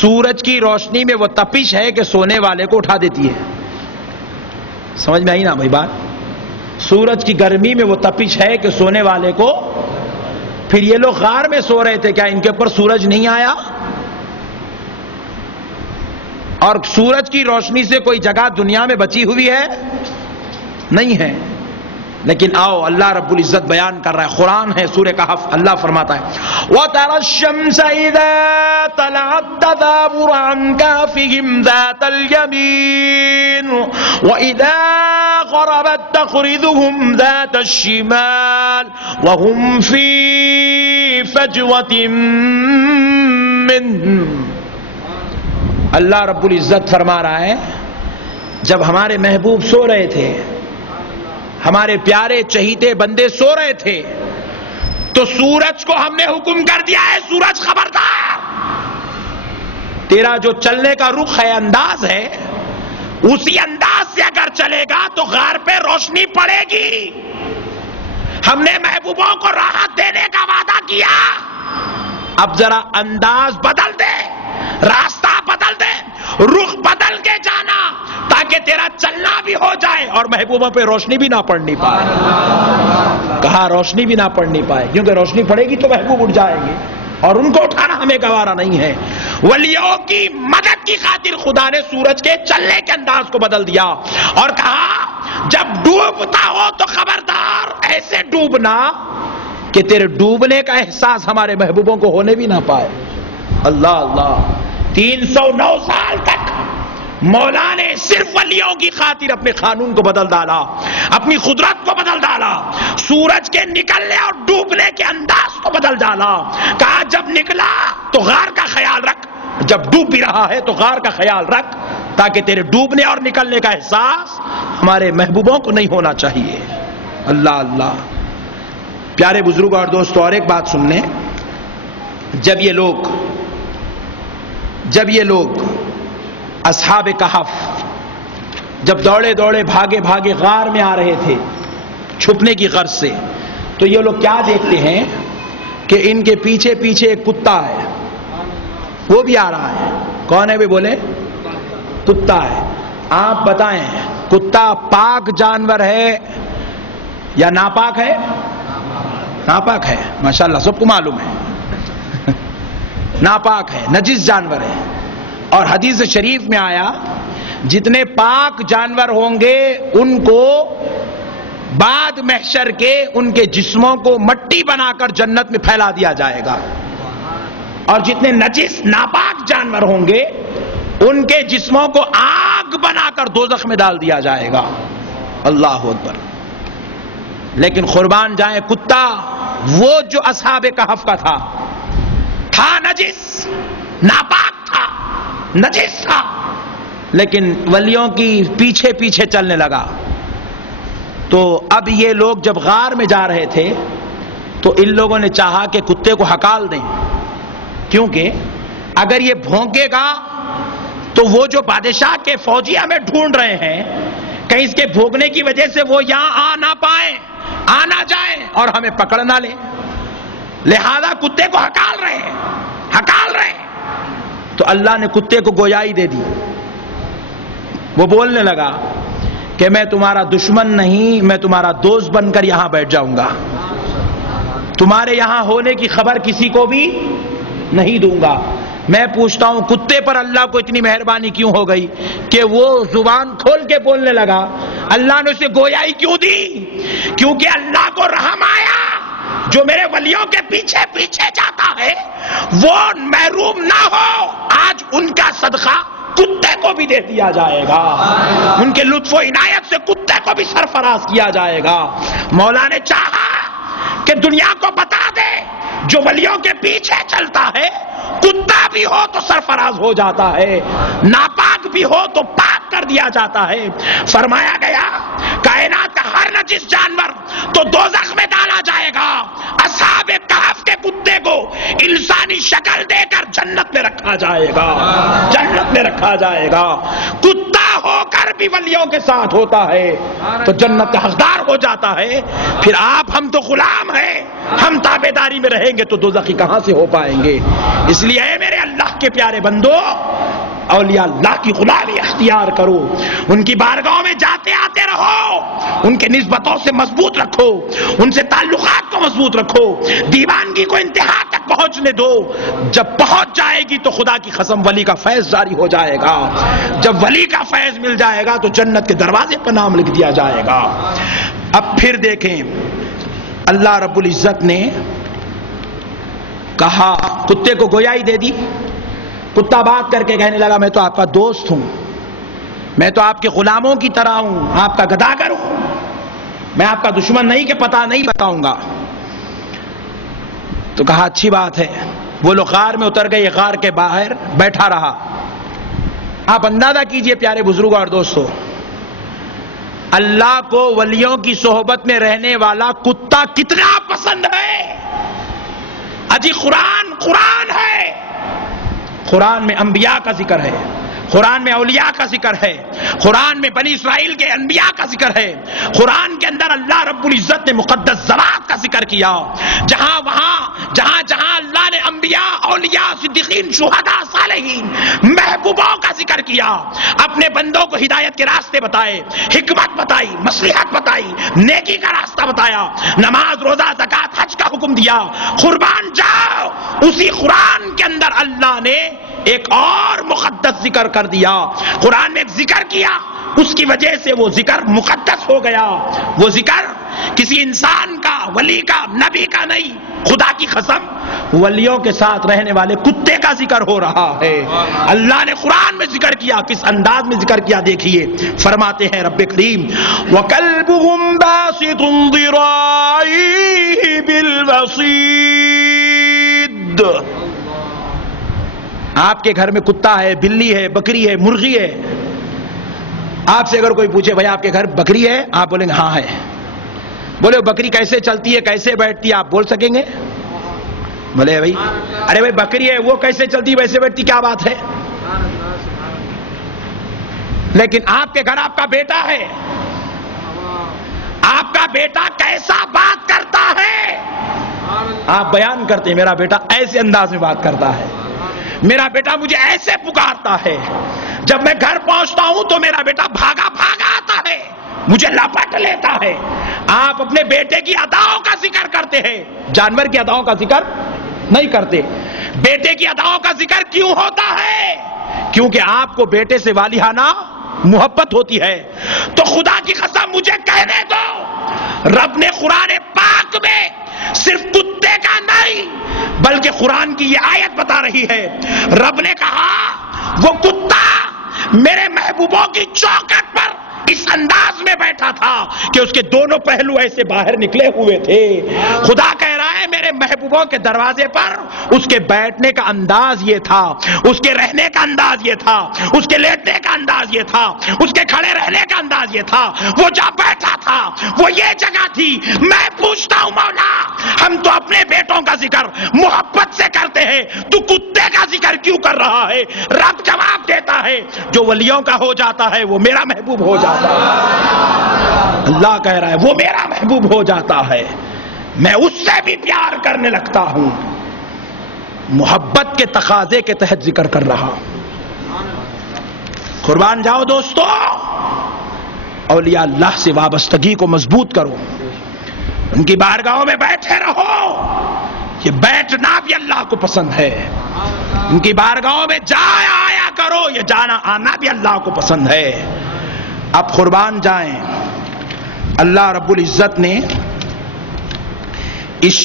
سورج کی روشنی میں وہ تپش ہے کہ سونے والے کو اٹھا دیتی ہے. سمجھ میں آئی نا بھائی بات؟ سورج کی گرمی میں وہ تپش ہے کہ سونے والے کو. پھر یہ لوگ غار میں سو رہے تھے، کیا ان کے اوپر سورج نہیں آیا؟ اور سورج کی روشنی سے کوئی جگہ دنیا میں بچی ہوئی ہے؟ نہیں ہے. لیکن آؤ اللہ رب العزت بیان کر رہا ہے، قرآن ہے سورہ کہف. اللہ فرماتا ہے وَتَرَى الشَّمْسَ إِذَا طَلَعَتْ تَزَاوَرُ عَنْ كَهْفِهِمْ ذَاتَ الْيَمِينِ وَإِذَا غَرَبَتْ تَقْرِضُهُمْ ذَاتَ الشِّمَالِ وَهُمْ فِي فَجْوَةٍ مِّنْهُ. اللہ رب العزت فرما رہا ہے جب ہمارے محبوب سو رہے تھے، ہمارے پیارے چہیتے بندے سو رہے تھے، تو سورج کو ہم نے حکم کر دیا ہے، سورج خبردار، تیرا جو چلنے کا رخ ہے، انداز ہے، اسی انداز سے اگر چلے گا تو غار پہ روشنی پڑے گی. ہم نے محبوبوں کو راحت دینے کا وعدہ کیا، اب ذرا انداز بدل دے، راستہ بدل دے، رخ بدل کے جانا تاکہ تیرا چلنا بھی ہو جائے اور محبوبوں پہ روشنی بھی نہ پڑنی پائے. کہا روشنی بھی نہ پڑنی پائے، کیونکہ روشنی پڑے گی تو محبوب اٹھ جائیں گے اور ان کو اٹھانا ہمیں گوارا نہیں ہے. ولیوں کی مدد کی خاطر خدا نے سورج کے چلنے کے انداز کو بدل دیا اور کہا جب ڈوبتا ہو تو خبردار ایسے ڈوبنا کہ تیرے ڈوبنے کا احساس ہمارے محبوبوں کو ہونے بھی نہ پائے. اللہ اللہ. 309 سال تک مولا نے صرف ولیوں کی خاطر اپنے قانون کو بدل ڈالا، اپنی قدرت کو بدل ڈالا، سورج کے نکلنے اور ڈوبنے کے انداز کو بدل ڈالا. کہا جب نکلا تو غار کا خیال رکھ، جب ڈوب بھی رہا ہے تو غار کا خیال رکھ تاکہ تیرے ڈوبنے اور نکلنے کا احساس ہمارے محبوبوں کو نہیں ہونا چاہیے. اللہ اللہ. پیارے بزرگ اور دوستو، اور ایک بات سن لیں. جب یہ لوگ اصحاب کہف جب دوڑے دوڑے بھاگے بھاگے غار میں آ رہے تھے چھپنے کی غرض سے، تو یہ لوگ کیا دیکھتے ہیں کہ ان کے پیچھے پیچھے ایک کتا ہے، وہ بھی آ رہا ہے. کون ہے بھی بولے؟ کتا ہے. آپ بتائیں کتا پاک جانور ہے یا ناپاک ہے؟ ناپاک ہے. ماشاءاللہ سب کو معلوم ہے ناپاک ہے، نجس جانور ہے. اور حدیث شریف میں آیا جتنے پاک جانور ہوں گے ان کو بعد محشر کے ان کے جسموں کو مٹی بنا کر جنت میں پھیلا دیا جائے گا، اور جتنے نجس ناپاک جانور ہوں گے ان کے جسموں کو آگ بنا کر دوزخ میں ڈال دیا جائے گا. اللہ اکبر. لیکن قربان جائیں کتا وہ جو اصحاب کہف کا تھا نجس، ناپاک تھا، نجس تھا، لیکن ولیوں کی پیچھے پیچھے چلنے لگا. تو اب یہ لوگ جب غار میں جا رہے تھے تو ان لوگوں نے چاہا کہ کتے کو ہکال دیں، کیونکہ اگر یہ بھونکے گا تو وہ جو بادشاہ کے فوجی ہمیں ڈھونڈ رہے ہیں کہیں اس کے بھونکنے کی وجہ سے وہ یہاں آ نہ پائیں، آ نہ جائیں اور ہمیں پکڑ نہ لیں. لہذا کتے کو ہکال رہے ہیں. تو اللہ نے کتے کو گویائی دے دی. وہ بولنے لگا کہ میں تمہارا دشمن نہیں، میں تمہارا دوست بن کر یہاں بیٹھ جاؤں گا، تمہارے یہاں ہونے کی خبر کسی کو بھی نہیں دوں گا. میں پوچھتا ہوں کتے پر اللہ کو اتنی مہربانی کیوں ہو گئی کہ وہ زبان کھول کے بولنے لگا؟ اللہ نے اسے گویائی کیوں دی؟ کیونکہ اللہ کو رحم آیا جو میرے ولیوں کے پیچھے پیچھے جاتا ہے وہ محروم نہ ہو. آج ان کا صدقہ کتے کو بھی دے دیا جائے گا، ان کے لطف و عنایت سے کتے کو بھی سرفراز کیا جائے گا. مولا نے چاہا کہ دنیا کو بتا دے جو ولیوں کے پیچھے چلتا ہے کتا بھی ہو تو سرفراز ہو جاتا ہے، ناپاک بھی ہو تو پاک کر دیا جاتا ہے. فرمایا گیا کائنات کا ہر نجس جانور تو دوزخ میں ڈالا جائے گا، اصحاب کہف کے کتے کو انسانی شکل دے کر جنت میں رکھا جائے گا، جنت میں رکھا جائے گا. کتا ہو کر بھی ولیوں کے ساتھ ہوتا ہے تو جنت کا حقدار ہو جاتا ہے. پھر آپ ہم تو غلام ہیں, ہم تابعداری میں رہیں گے تو دوزخی کہاں سے ہو پائیں گے؟ اس لیے اے میرے اللہ کے پیارے بندو, اولیاء اللہ کی غلامی اختیار کرو, ان کی بارگاہوں میں جاتے آتے رہو, ان کے نسبتوں سے مضبوط رکھو, ان سے تعلقات کو مضبوط رکھو, دیوانگی کو انتہا تک پہنچنے دو. جب پہنچ جائے گی تو خدا کی قسم ولی کا فیض جاری ہو جائے گا. جب ولی کا فیض مل جائے گا تو جنت کے دروازے پر نام لکھ دیا جائے گا. اب پھر دیکھیں, اللہ رب العزت نے کہا, کتے کو گویائی دے دی. کتا بات کر کے کہنے لگا میں تو آپ کا دوست ہوں, میں تو آپ کے غلاموں کی طرح ہوں, آپ کا گداگر ہوں, میں آپ کا دشمن نہیں کہ پتہ نہیں بتاؤں گا. تو کہا اچھی بات ہے. وہ لوگ غار میں اتر گئے, غار کے باہر بیٹھا رہا. آپ اندازہ کیجئے پیارے بزرگوں اور دوستوں, اللہ کو ولیوں کی صحبت میں رہنے والا کتا کتنا پسند ہے. اجی قرآن ہے, قرآن میں انبیاء کا ذکر ہے, قرآن میں اولیاء کا ذکر ہے, قرآن میں بنی اسرائیل کے انبیاء کا ذکر ہے, قرآن کے اندر اللہ رب العزت نے مقدس ذوات کا ذکر کیا. جہاں اللہ نے انبیاء, اولیاء, صدیقین, شہداء, صالحین, محبوبوں کا ذکر کیا, اپنے بندوں کو ہدایت کے راستے بتائے, حکمت بتائی, مصلحت بتائی, نیکی کا راستہ بتایا, نماز, روزہ, زکات, حج کا حکم دیا, قربان جاؤ, اسی قرآن کے اندر اللہ نے ایک اور مقدس ذکر کر دیا. قرآن میں ایک ذکر کیا, اس کی وجہ سے وہ ذکر مقدس ہو گیا. وہ ذکر کسی انسان کا, ولی کا, نبی کا نہیں, خدا کی قسم ولیوں کے ساتھ رہنے والے کتے کا ذکر ہو رہا ہے. اللہ نے قرآن میں ذکر کیا, کس انداز میں ذکر کیا دیکھیے. فرماتے ہیں رب کریم, وَكَلْبُهُمْ بَاسِطٌ ذِرَاعِهِ بِالْوَصِيدِ. آپ کے گھر میں کتا ہے, بلی ہے, بکری ہے, مرغی ہے. آپ سے اگر کوئی پوچھے بھائی آپ کے گھر بکری ہے, آپ بولیں گے ہاں ہے. بولے بکری کیسے چلتی ہے, کیسے بیٹھتی ہے, آپ بول سکیں گے؟ بولے بھائی, ارے بھائی بکری ہے, وہ کیسے چلتی ویسے بیٹھتی, کیا بات ہے؟ لیکن آپ کے گھر آپ کا بیٹا ہے, آپ کا بیٹا کیسا بات کرتا ہے؟ آپ بیان کرتے ہیں میرا بیٹا ایسے انداز میں بات کرتا ہے, میرا بیٹا مجھے ایسے پکارتا ہے, جب میں گھر پہنچتا ہوں تو میرا بیٹا بھاگا آتا ہے, مجھے لپٹ لیتا ہے. آپ اپنے بیٹے کی اداؤں کا ذکر کرتے ہیں, جانور کی اداؤں کا ذکر نہیں کرتے. بیٹے کی اداؤں کا ذکر کیوں ہوتا ہے؟ کیونکہ آپ کو بیٹے سے والہانہ محبت ہوتی ہے. تو خدا کی قسم مجھے کہنے دو, رب نے قرآن پاک میں صرف کتے کا نہیں بلکہ قرآن کی یہ آیت بتا رہی ہے. رب نے کہا وہ کتا میرے محبوبوں کی چوکھٹ پر اس انداز میں بیٹھا تھا کہ اس کے دونوں پہلو ایسے باہر نکلے ہوئے تھے. خدا کہہ رہا ہے میرے محبوبوں کے دروازے پر اس کے بیٹھنے کا انداز یہ تھا, اس کے رہنے کا انداز یہ تھا, اس کے لیٹنے کا انداز یہ تھا, اس کے کھڑے رہنے کا انداز یہ تھا, وہ جہاں بیٹھا تھا وہ یہ جگہ تھی. میں پوچھتا ہوں مولا, ہم تو اپنے بیٹوں کا ذکر محبت سے کرتے ہیں, تو کتے کا ذکر کیوں کر رہا ہے؟ رب جواب دیتا ہے جو ولیوں کا ہو جاتا ہے وہ میرا محبوب ہو جاتا ہے. اللہ کہہ رہا ہے وہ میرا محبوب ہو جاتا ہے, میں اس سے بھی پیار کرنے لگتا ہوں. محبت کے تقاضے کے تحت ذکر کر رہا. قربان جاؤ دوستو, اولیاء اللہ سے وابستگی کو مضبوط کرو, ان کی بارگاہوں میں بیٹھے رہو. یہ بیٹھنا بھی اللہ کو پسند ہے, ان کی بارگاہوں میں جایا آیا کرو, یہ جانا آنا بھی اللہ کو پسند ہے. اب قربان جائیں, اللہ رب العزت نے اس